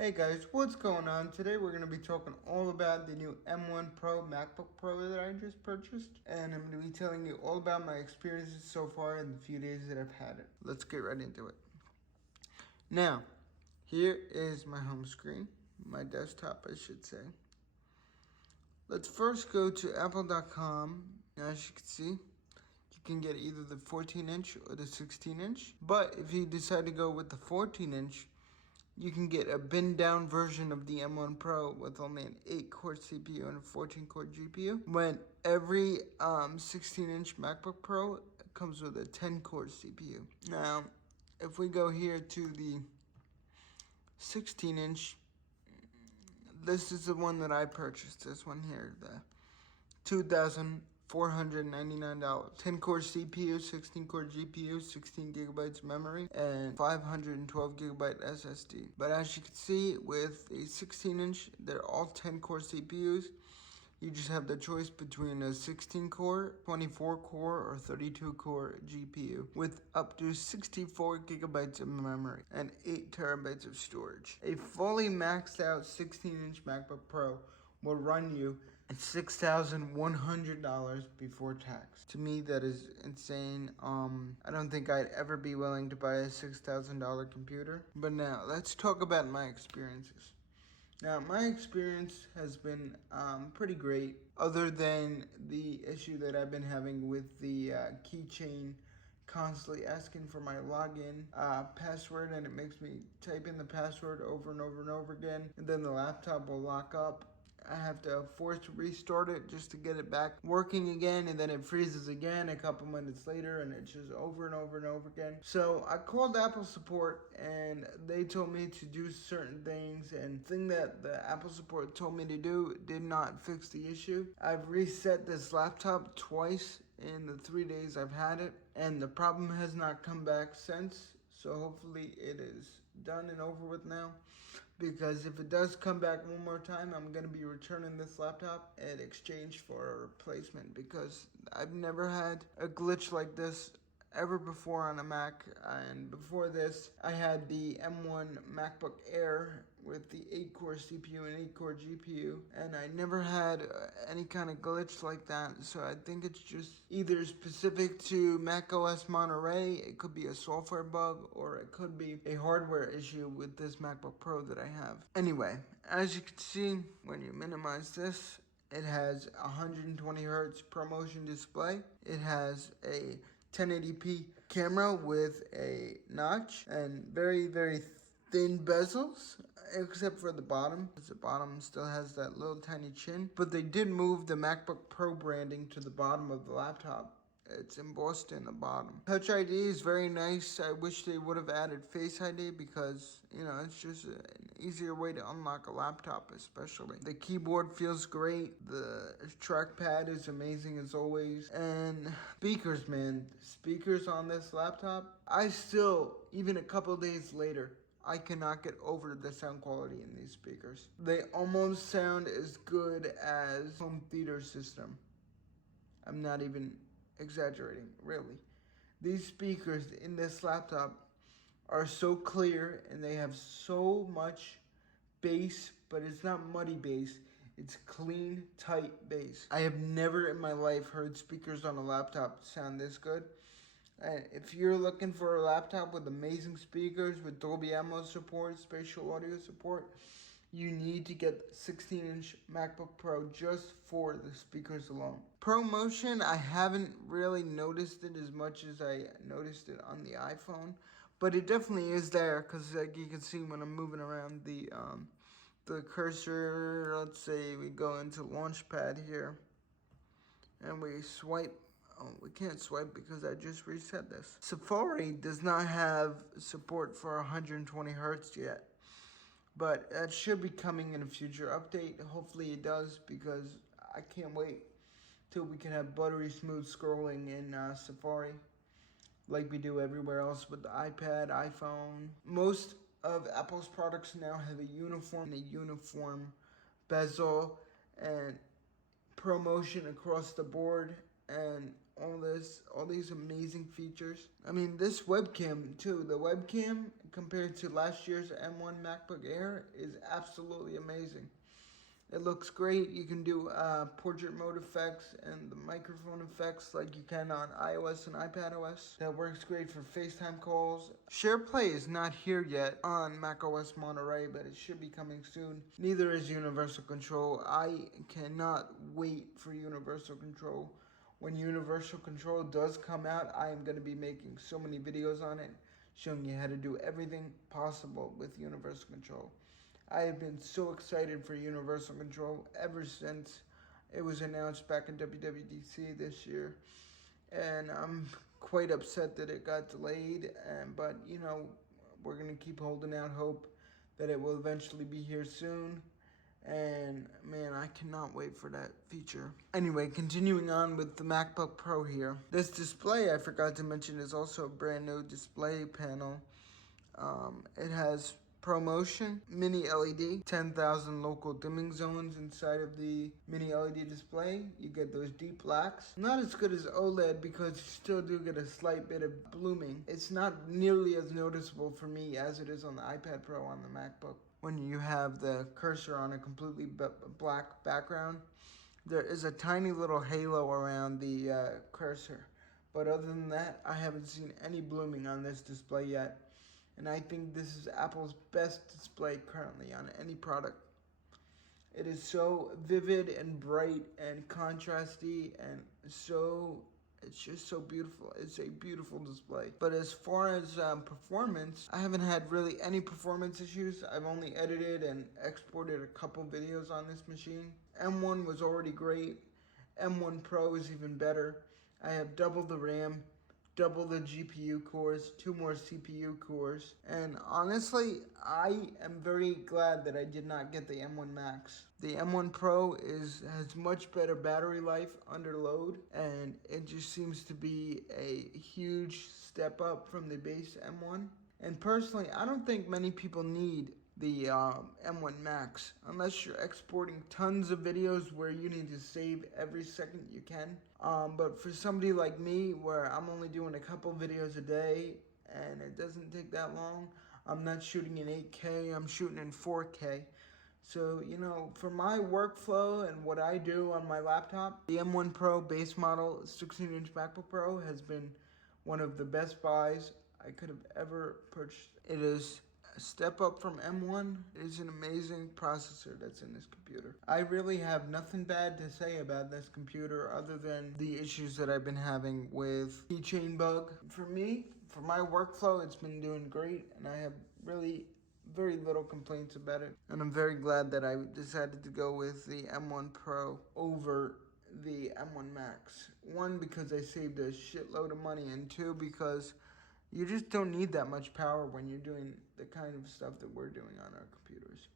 Hey guys, what's going on? Today we're going to be talking all about the new M1 Pro MacBook Pro that I just purchased. And I'm going to be telling you all about my experiences so far in the few days that I've had it. Let's get right into it. Now, here is my home screen, my desktop I should say. Let's first go to apple.com. As you can see, you can get either the 14-inch or the 16-inch. But if you decide to go with the 14-inch, you can get a bin-down version of the M1 Pro with only an 8-core CPU and a 14-core GPU, when every 16-inch MacBook Pro comes with a 10-core CPU. Now, if we go here to the 16-inch, this is the one that I purchased, this one here, the $2,499. 10-core CPU, 16-core GPU, 16 gigabytes memory, and 512 gigabyte SSD. But as you can see, with a 16-inch, they're all 10-core CPUs. You just have the choice between a 16-core, 24-core, or 32-core GPU with up to 64 gigabytes of memory and 8 terabytes of storage. A fully maxed out 16-inch MacBook Pro will run you $6,100 before tax. To me, that is insane. I don't think I'd ever be willing to buy a $6,000 computer. But now, let's talk about my experiences. Now, my experience has been pretty great, other than the issue that I've been having with the keychain constantly asking for my login password, and it makes me type in the password over and over and over again, and then the laptop will lock up. I have to force restart it just to get it back working again, and then it freezes again a couple minutes later, and it's just over and over and over again. So I called Apple support, and they told me to do certain things, and the thing that the Apple support told me to do did not fix the issue. I've reset this laptop twice in the 3 days I've had it, and the problem has not come back since. So hopefully it is done and over with now, because if it does come back one more time, I'm going to be returning this laptop in exchange for a replacement, because I've never had a glitch like this ever before on a Mac. And before this, I had the M1 MacBook Air with the 8-core CPU and 8-core GPU, and I never had any kind of glitch like that. So I think it's just either specific to macOS Monterey, it could be a software bug, or it could be a hardware issue with this MacBook Pro that I have. Anyway, as you can see, when you minimize this, it has 120 hertz ProMotion display. It has a 1080p camera with a notch and very, very thin bezels, except for the bottom, because the bottom still has that little tiny chin. But they did move the MacBook Pro branding to the bottom of the laptop. It's embossed in the bottom. Touch ID is very nice. I wish they would have added Face ID, because, you know, it's just an easier way to unlock a laptop, especially. The keyboard feels great. The trackpad is amazing as always. And speakers, man. Speakers on this laptop, I still, even a couple days later, I cannot get over the sound quality in these speakers. They almost sound as good as home theater system. I'm not even exaggerating, really. These speakers in this laptop are so clear, and they have so much bass, but it's not muddy bass. It's clean, tight bass. I have never in my life heard speakers on a laptop sound this good. And if you're looking for a laptop with amazing speakers, with Dolby Atmos support, spatial audio support, you need to get 16-inch MacBook Pro just for the speakers alone. ProMotion, I haven't really noticed it as much as I noticed it on the iPhone, but it definitely is there, because like you can see when I'm moving around the cursor. Let's say we go into Launchpad here, and we swipe. Oh, we can't swipe because I just reset this. Safari does not have support for 120 hertz yet, but that should be coming in a future update. Hopefully it does, because I can't wait till we can have buttery smooth scrolling in Safari like we do everywhere else with the iPad, iPhone. Most of Apple's products now have a uniform bezel and ProMotion across the board, and all these amazing features. I mean, this webcam too, the webcam compared to last year's M1 MacBook Air is absolutely amazing. It looks great. You can do portrait mode effects and the microphone effects like you can on iOS and iPadOS. That works great for FaceTime calls. SharePlay is not here yet on macOS Monterey, but it should be coming soon. Neither is Universal Control. I cannot wait for Universal Control. When Universal Control does come out, I am going to be making so many videos on it, showing you how to do everything possible with Universal Control. I have been so excited for Universal Control ever since it was announced back in WWDC this year. And I'm quite upset that it got delayed, but you know, we're going to keep holding out hope that it will eventually be here soon. And man, I cannot wait for that feature. Anyway, continuing on with the MacBook Pro here. This display, I forgot to mention, is also a brand new display panel. It has ProMotion, Mini LED, 10,000 local dimming zones inside of the Mini LED display. You get those deep blacks. Not as good as OLED because you still do get a slight bit of blooming. It's not nearly as noticeable for me as it is on the iPad Pro on the MacBook. When you have the cursor on a completely black background, there is a tiny little halo around the cursor. But other than that, I haven't seen any blooming on this display yet. And I think this is Apple's best display currently on any product. It is so vivid and bright and contrasty and it's just so beautiful. It's a beautiful display. But as far as performance, I haven't had really any performance issues. I've only edited and exported a couple videos on this machine. M1 was already great. M1 Pro is even better. I have double the RAM, double the GPU cores, 2 more CPU cores. And honestly, I am very glad that I did not get the M1 Max. The M1 Pro has much better battery life under load, and it just seems to be a huge step up from the base M1. And personally, I don't think many people need the M1 Max unless you're exporting tons of videos where you need to save every second you can. But for somebody like me, where I'm only doing a couple videos a day and it doesn't take that long, I'm not shooting in 8K, I'm shooting in 4K. So, you know, for my workflow and what I do on my laptop, the M1 Pro base model 16-inch MacBook Pro has been one of the best buys I could have ever purchased. It is a step up from M1. It is an amazing processor that's in this computer. I really have nothing bad to say about this computer other than the issues that I've been having with keychain bug. For me, for my workflow, it's been doing great, and I have really very little complaints about it. And I'm very glad that I decided to go with the M1 Pro over the M1 Max. 1, because I saved a shitload of money, and 2, because you just don't need that much power when you're doing the kind of stuff that we're doing on our computers.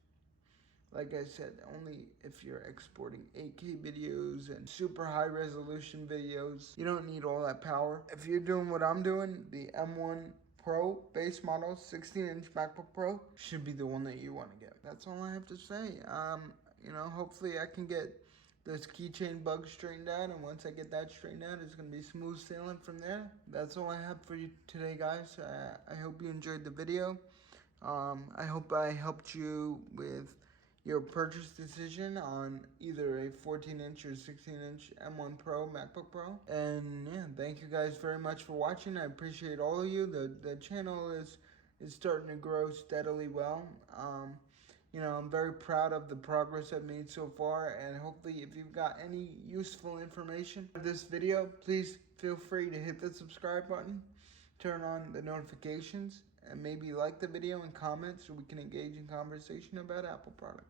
Like I said, only if you're exporting 8K videos and super high resolution videos, you don't need all that power. If you're doing what I'm doing, the M1 Pro base model 16-inch MacBook Pro should be the one that you want to get. That's all I have to say. You know, hopefully I can get this keychain bug straightened out, and once I get that straightened out, it's going to be smooth sailing from there. That's all I have for you today, guys. I hope you enjoyed the video. I hope I helped you with your purchase decision on either a 14-inch or 16-inch M1 Pro MacBook Pro. And yeah, thank you guys very much for watching. I appreciate all of you. The channel is starting to grow steadily well. You know, I'm very proud of the progress I've made so far, and hopefully if you've got any useful information for this video, please feel free to hit the subscribe button, turn on the notifications, and maybe like the video and comment so we can engage in conversation about Apple products.